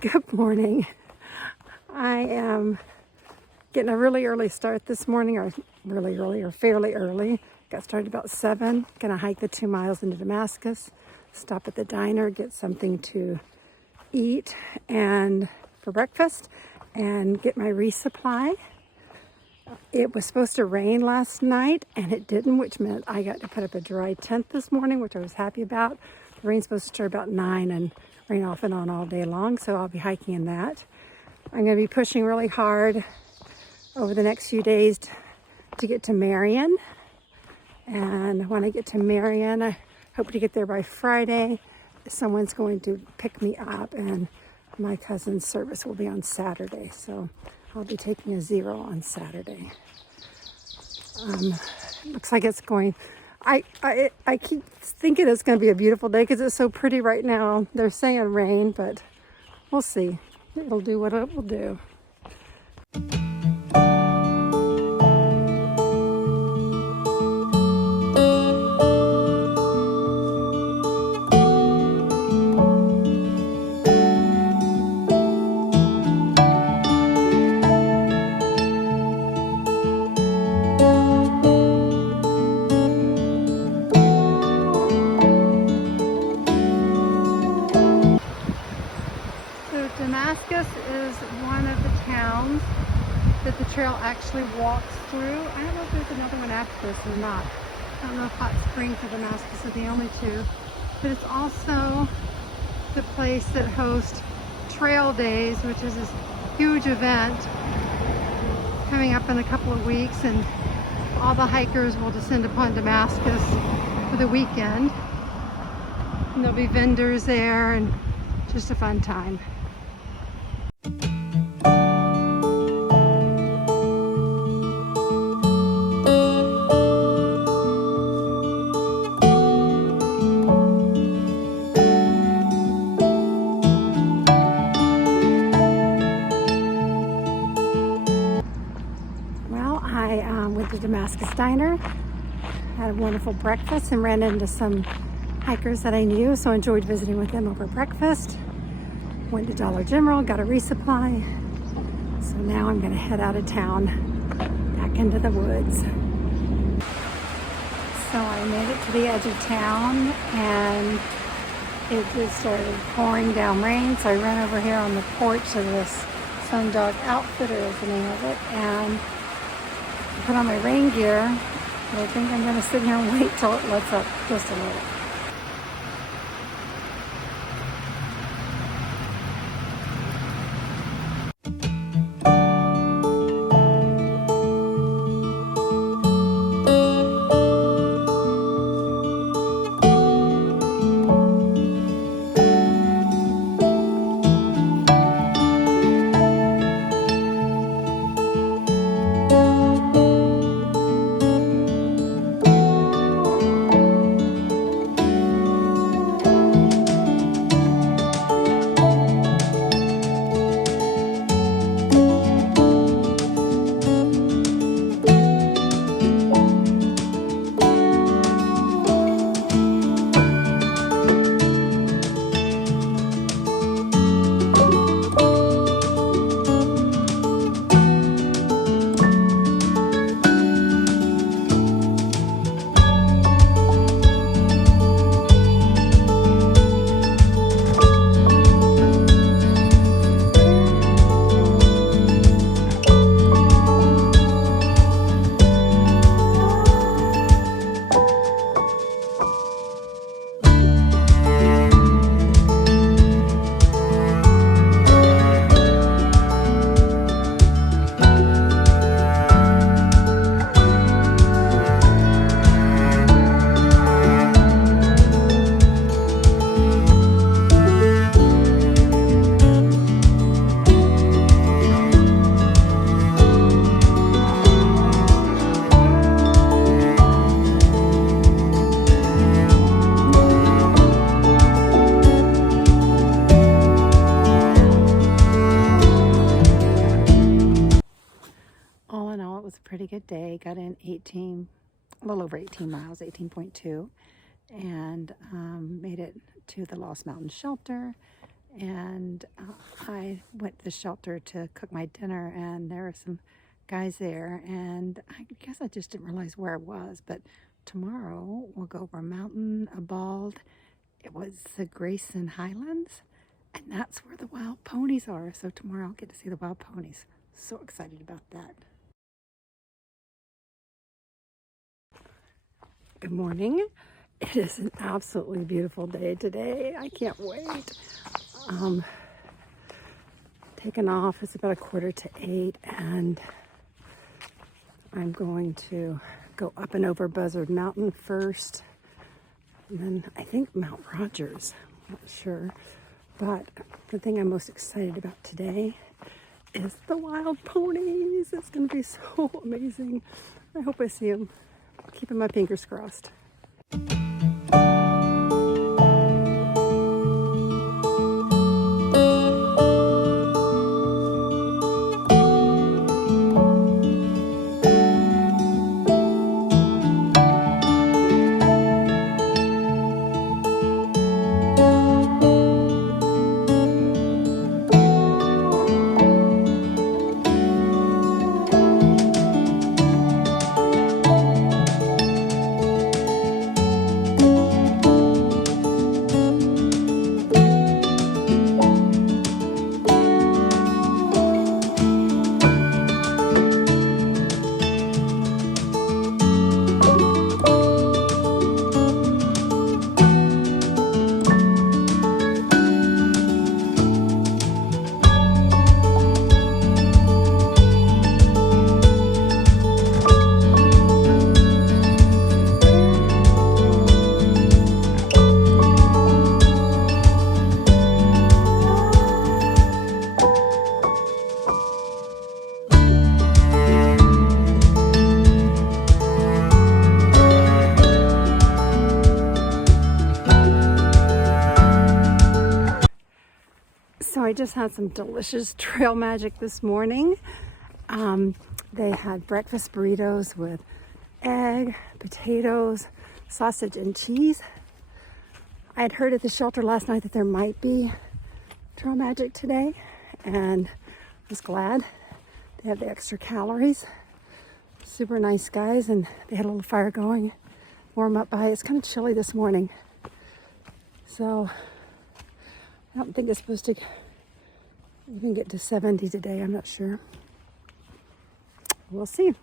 Good morning. I am getting a really early start this morning, or really early or fairly early. Got started about 7. Gonna hike the 2 miles into Damascus, stop at the diner, get something to eat and for breakfast, and get my resupply. It was supposed to rain last night and it didn't, which meant I got to put up a dry tent this morning, which I was happy about. The rain's supposed to start about 9 and rain off and on all day long, so I'll be hiking in that. I'm going to be pushing really hard over the next few days to get to Marion. And when I get to Marion, I hope to get there by Friday. Someone's going to pick me up, and my cousin's service will be on Saturday, so I'll be taking a 0 on Saturday. Looks like it's going... I keep thinking it's going to be a beautiful day because it's so pretty right now. They're saying rain, but we'll see. It'll do what it will do. Damascus is one of the towns that the trail actually walks through. I don't know if there's another one after this or not. I don't know if Hot Springs or Damascus are the only two. But it's also the place that hosts Trail Days, which is this huge event coming up in a couple of weeks, and all the hikers will descend upon Damascus for the weekend. And there'll be vendors there and just a fun time. Went to Damascus Diner, had a wonderful breakfast, and ran into some hikers that I knew, so I enjoyed visiting with them over breakfast. Went to Dollar General, got a resupply, so now I'm going to head out of town, back into the woods. So I made it to the edge of town, and it just started pouring down rain, so I ran over here on the porch of this Sundog Outfitter is the name of it, and put on my rain gear, but I think I'm going to sit here and wait till it lets up just a little. was a pretty good day. Got in a little over 18 miles, 18.2, and made it to the Lost Mountain Shelter and I went to the shelter to cook my dinner, and there were some guys there, and I guess I just didn't realize where I was. But tomorrow we'll go over a mountain, a bald. It was the Grayson Highlands, and that's where the wild ponies are. So tomorrow I'll get to see the wild ponies. So excited about that. Good morning. It is an absolutely beautiful day today. I can't wait. Taking off. It's about 7:45, and I'm going to go up and over Buzzard Mountain first, and then I think Mount Rogers. I'm not sure. But the thing I'm most excited about today is the wild ponies. It's going to be so amazing. I hope I see them. Keeping my fingers crossed. So I just had some delicious trail magic this morning. They had breakfast burritos with egg, potatoes, sausage, and cheese. I had heard at the shelter last night that there might be trail magic today, and I was glad. They had the extra calories. Super nice guys, and they had a little fire going, warm up by. It's kind of chilly this morning, so I don't think it's supposed to even get to 70 today. I'm not sure. We'll see.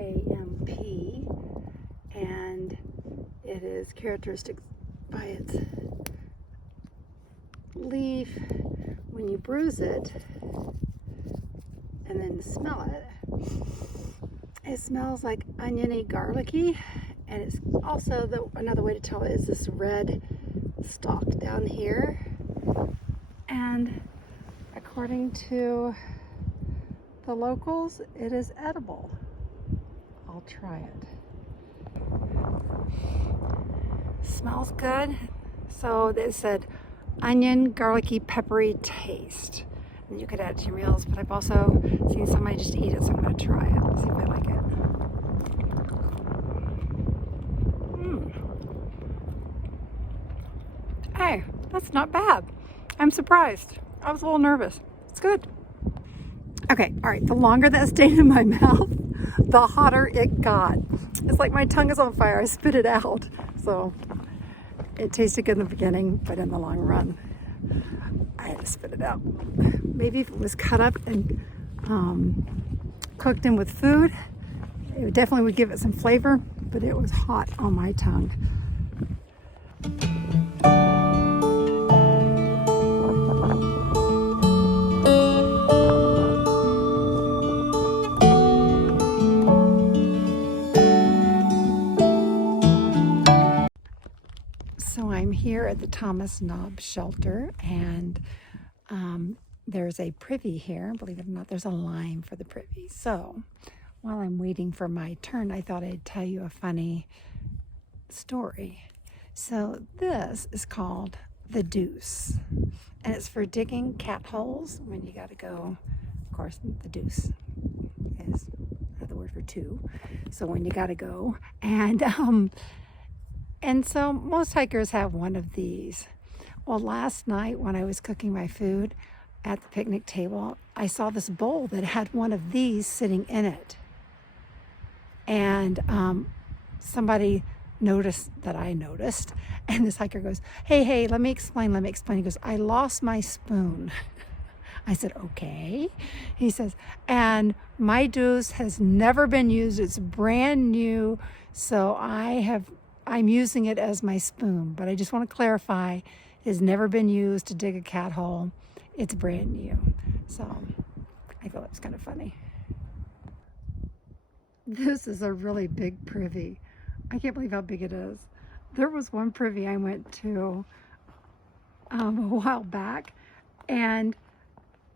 R-A-M-P, and it is characteristic by its leaf. When you bruise it and then smell it, it smells like oniony, garlicky, and it's also another way to tell it is this red stalk down here. And according to the locals, it is edible. I'll try it. Smells good. So it said onion, garlicky, peppery taste. And you could add it to your meals, but I've also seen somebody just eat it, so I'm going to try it, see if I like it. Hey, that's not bad. I'm surprised. I was a little nervous. It's good. Okay, all right, the longer that stayed in my mouth, the hotter it got. It's like my tongue is on fire. I spit it out. So it tasted good in the beginning, but in the long run, I had to spit it out. Maybe if it was cut up and cooked in with food, it definitely would give it some flavor, but it was hot on my tongue. So I'm here at the Thomas Knob shelter, and there's a privy here. Believe it or not, there's a line for the privy. So while I'm waiting for my turn, I thought I'd tell you a funny story. So this is called the deuce, and it's for digging cat holes when you got to go. Of course, the deuce is another word for two. So when you got to go, and so most hikers have one of these. Well, last night when I was cooking my food at the picnic table, I saw this bowl that had one of these sitting in it. And somebody noticed that I noticed. And this hiker goes, hey, let me explain. He goes, I lost my spoon. I said, okay. He says, and my deuce has never been used. It's brand new. So I'm using it as my spoon, but I just want to clarify, it has never been used to dig a cat hole. It's brand new. So I thought it was kind of funny. This is a really big privy. I can't believe how big it is. There was one privy I went to a while back, and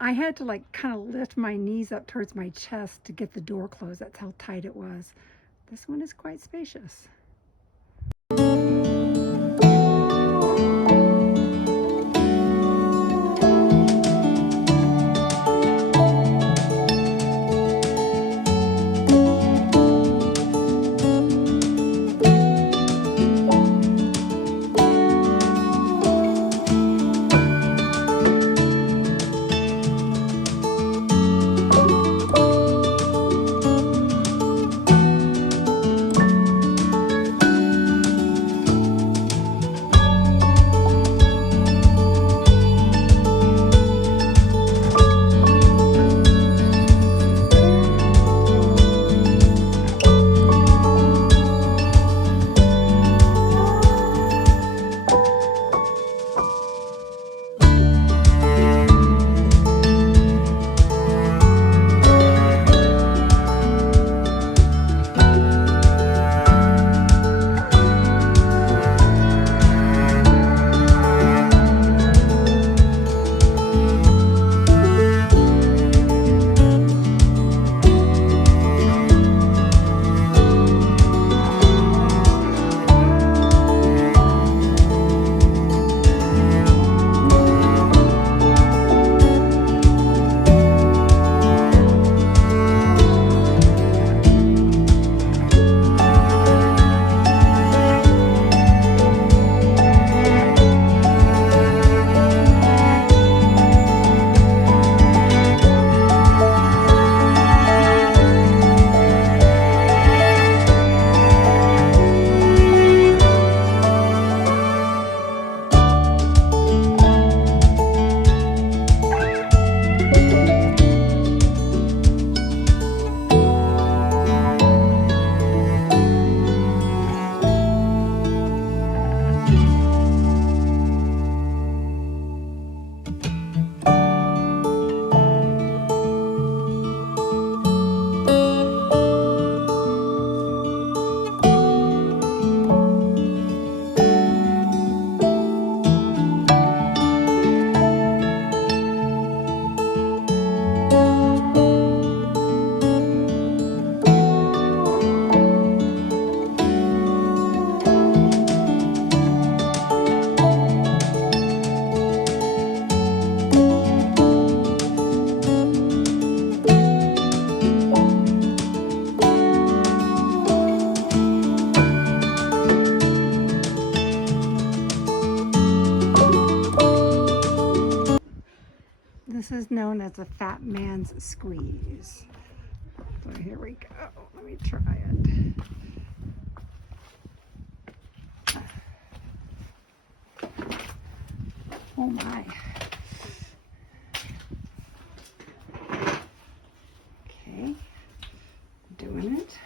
I had to like kind of lift my knees up towards my chest to get the door closed. That's how tight it was. This one is quite spacious. This is known as a fat man's squeeze. So here we go. Let me try it. Oh my. Okay, doing it.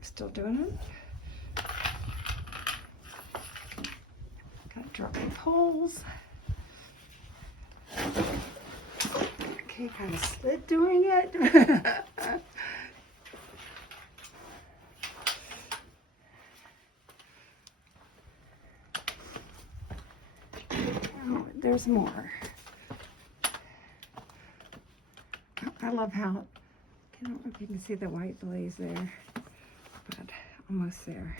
Still doing it. Got dropping poles. Okay, kind of slid doing it. Oh, there's more. I love how, I don't know if you can see the white blaze there, but almost there.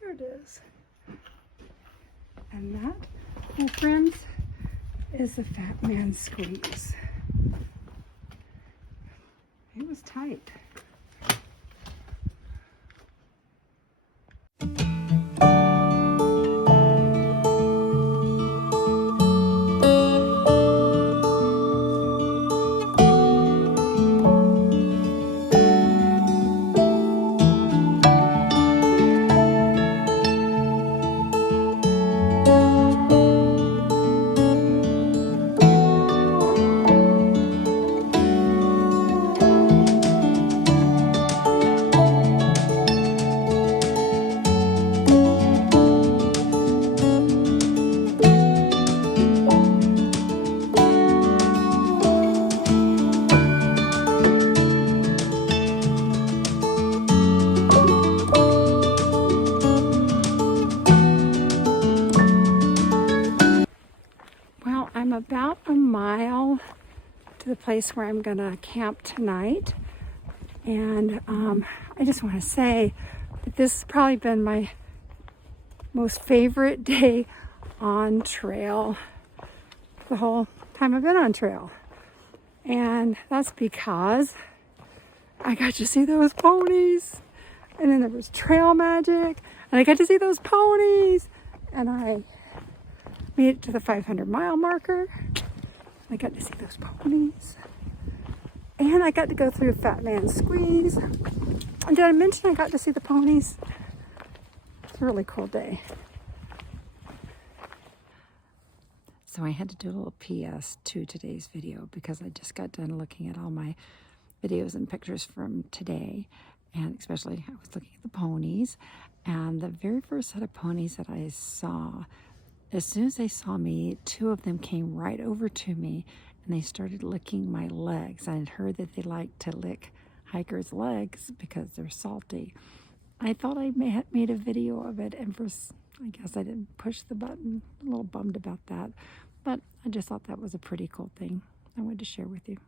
There it is. And that, my friends, is the fat man's squeeze. It was tight. Well, I'm about a mile to the place where I'm gonna camp tonight. And I just want to say that this has probably been my most favorite day on trail the whole time I've been on trail. And that's because I got to see those ponies. And then there was trail magic. And I got to see those ponies. And I made it to the 500-mile marker. I got to see those ponies. And I got to go through Fat Man's Squeeze. And did I mention I got to see the ponies? It's a really cool day. So I had to do a little PS to today's video because I just got done looking at all my videos and pictures from today. And especially I was looking at the ponies. And the very first set of ponies that I saw, as soon as they saw me, two of them came right over to me and they started licking my legs. I had heard that they like to lick hikers' legs because they're salty. I thought I had made a video of it, and I guess I didn't push the button. A little bummed about that, but I just thought that was a pretty cool thing I wanted to share with you.